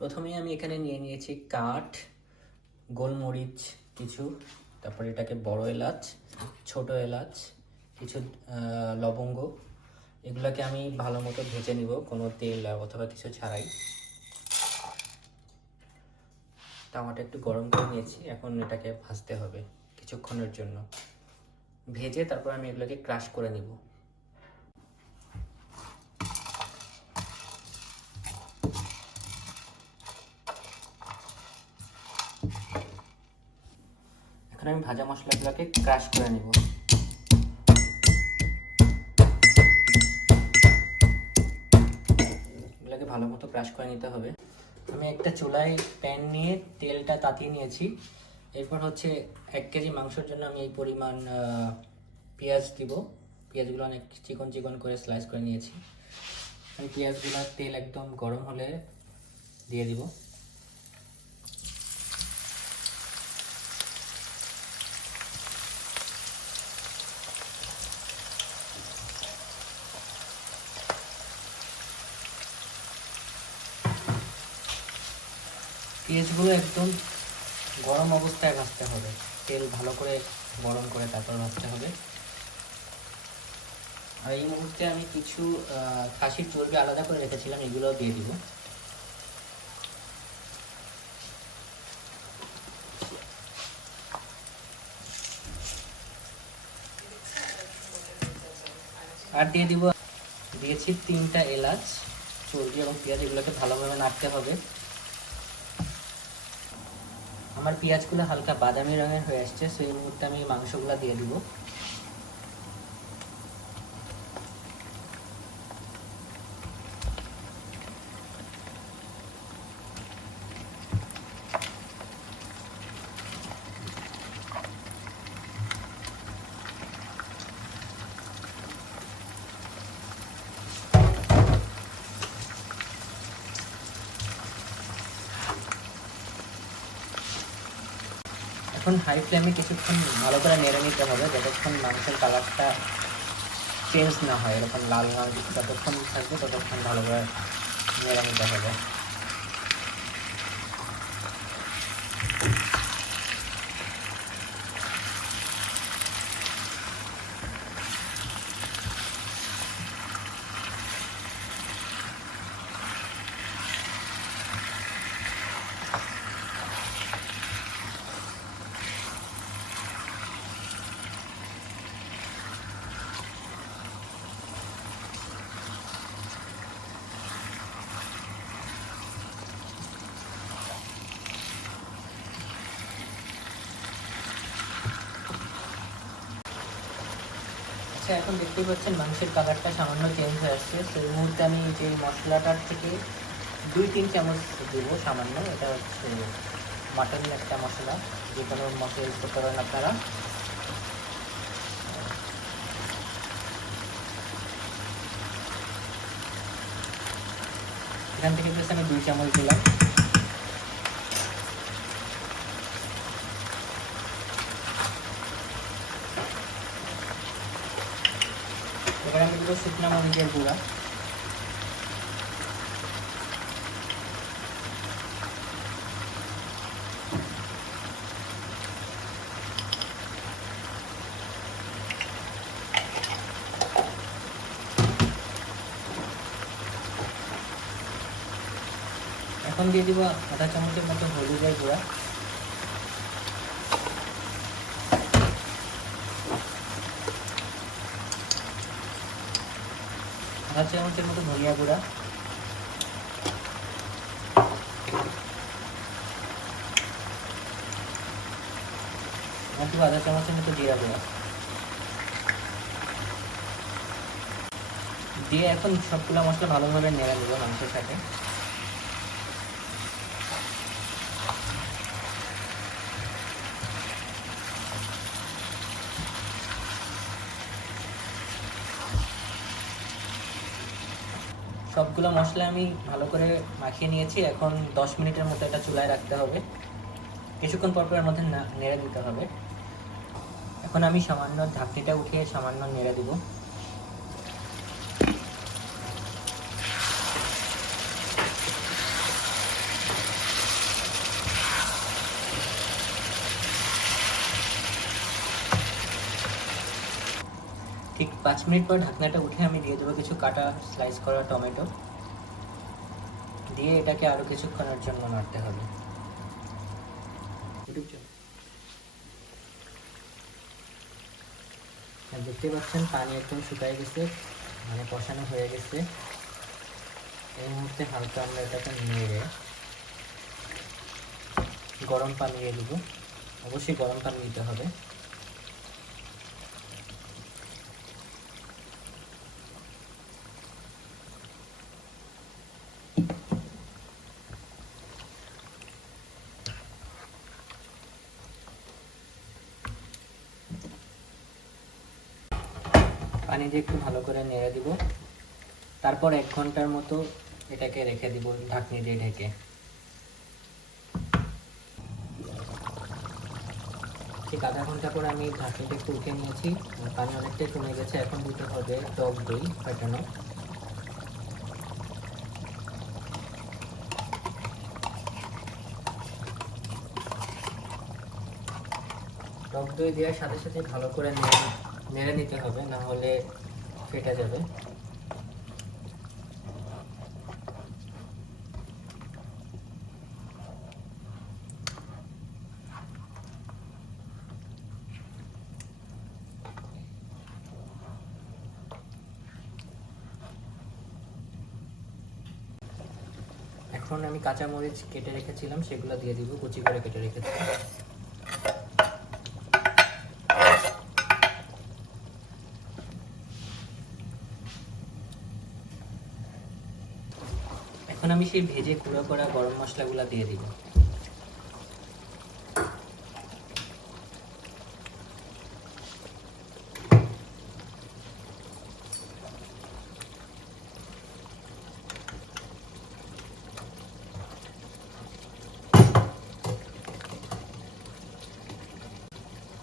প্রথমেই আমি এখানে নিয়ে নিয়েছি কাঠ, গোলমরিচ কিছু, তারপরে এটাকে বড় এলাচ, ছোট এলাচ, কিছু লবঙ্গ, এগুলোকে আমি ভালো মতো ভেজে নিব কোনো তেল অথবা কিছু ছাড়াই। তাওয়াটা একটু গরম করে নিয়েছি, এখন এটাকে ভাজতে হবে কিছুক্ষণের জন্য। ভেজে তারপর আমি এগুলোকে ক্রাশ করে নিব। এখন আমি ভাজা মশলাগুলোকে ক্রাশ করে নিব। এগুলোকে ভালো মতো ক্রাশ করে নিতে হবে। আমি একটা চুলায় প্যান নিয়ে তেলটা তাতিয়ে নিয়েছি। এরপর হচ্ছে 1 কেজি মাংসের জন্য আমি এই পরিমাণ পেঁয়াজ দিব। পেঁয়াজগুলো অনেক চিকন চিকন করে স্লাইস করে নিয়েছি। আমি পেঁয়াজগুলো তেল একদম গরম হলে দিয়ে দিব। পেঁয়াজগুলো একদম গরম অবস্থায় ভাজতে হবে, তেল ভালো করে গরম করে তারপর ভাজতে হবে। আর এই মুহূর্তে আমি কিছু খাসির চর্বি আলাদা করে রেখেছিলাম, এগুলোও দিয়ে দিব। আর দিয়েছি 3টা এলাচ, চর্বি এবং পেঁয়াজ, এগুলোকে ভালোভাবে নাড়তে হবে। আমার পেঁয়াজগুলো হালকা বাদামি রঙের হয়ে আসছে, সেই মুহূর্তে আমি মাংসগুলো দিয়ে দিব। এখন হাই ফ্লেমে কিছুক্ষণ ভালো করে নেড়ে নিতে হবে, যতক্ষণ মাংসের কালারটা চেঞ্জ না হয়, এরকম লাল লাল যতক্ষণ থাকবে ততক্ষণ ভালো করে নেড়ে নিতে হবে। এখন দেখতেই পাচ্ছেন মাংসের কালারটা সামান্য চেঞ্জ হয়ে আসছে। সেই মুহূর্তে আমি যে মশলাটার থেকে 2-3 চামচ দেবো সামান্য। এটা হচ্ছে মাটনের একটা মশলা, যে কোনো মশলা ইউজ করতে পারেন আপনারা। এখান থেকে প্লাস আমি 2 চামচ দিলাম। এবার আমি দেবো শুকনো মরিচের গুঁড়া। এখন দিয়ে দিব আধা চামচের মতো হলুদের গুঁড়া, আধা চামচের মতো ধনিয়া গুঁড়া, আধা চামচের মতো জিরা গুঁড়া দিয়ে এখন সবগুলো মশলা ভালোভাবে নেড়ে নেব মাংসের সাথে। সবগুলো মশলা আমি ভালো করে মাখিয়ে নিয়েছি। এখন 10 মিনিটের মতো এটা চুলায় রাখতে হবে, কিছুক্ষণ পর এর মধ্যে নেড়ে দিতে হবে। এখন আমি সামান্য ঢাকনিটা উঠিয়ে সামান্য নেড়ে দিব। ঠিক 5 মিনিট পর ঢাকনাটা উঠে আমি দিয়ে দেবো কিছু কাটা স্লাইস করা টমেটো, দিয়ে এটাকে আরও কিছুক্ষণের জন্য নাড়তে হবে। আর দেখতে পাচ্ছেন পানি একদম শুকায় গেছে, মানে কষানো হয়ে গেছে। এই মুহূর্তে হালকা আমরা এটাকে নেড়ে গরম পানি দিয়ে দেবো। অবশ্যই গরম পানি দিতে হবে। পানি দিয়ে একটু ভালো করে নেড়ে দিব। তারপর 1 ঘন্টার মতো এটাকে রেখে দিব ঢাকনি দিয়ে ঢেকে। ঠিক আধা ঘন্টা পর আমি ঢাকনিটা একটু উঠে নিয়েছি, পানি অনেকটাই কমে গেছে। এখন দিতে হবে টক দই ফাটানো। টক দই দেওয়ার সাথে সাথে ভালো করে নেড়ে নিতে হবে, না হলে ফেটে যাবে। এখন আমি কাঁচা মরিচ কেটে রেখেছিলাম, সেগুলো দিয়ে দিব, কুচি করে কেটে রেখেছি। এখন আমি সেই ভেজে গুঁড়ো করা গরম মশলাগুলো দিয়ে দিব।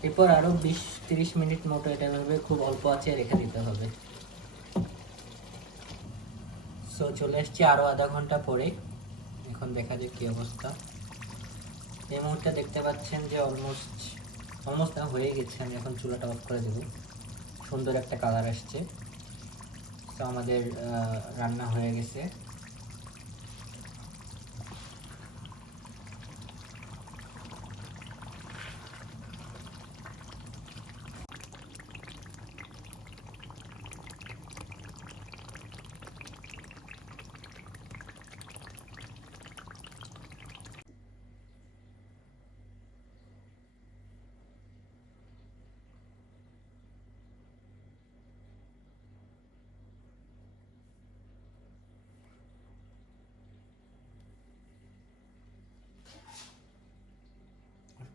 এরপর আরো 20-30 মিনিট মতো এটা এভাবে খুব অল্প আঁচে রেখে দিতে হবে। সো চলে এসেছি আরো আধা ঘন্টা পরে। এখন দেখা যাক কি অবস্থা। এই মুহূর্তে দেখতে পাচ্ছেন যে অলমোস্ট হয়ে গেছে। আমি এখন চুলাটা অফ করে দেব। সুন্দর একটা কালার আসছে। তো আমাদের রান্না হয়ে গেছে।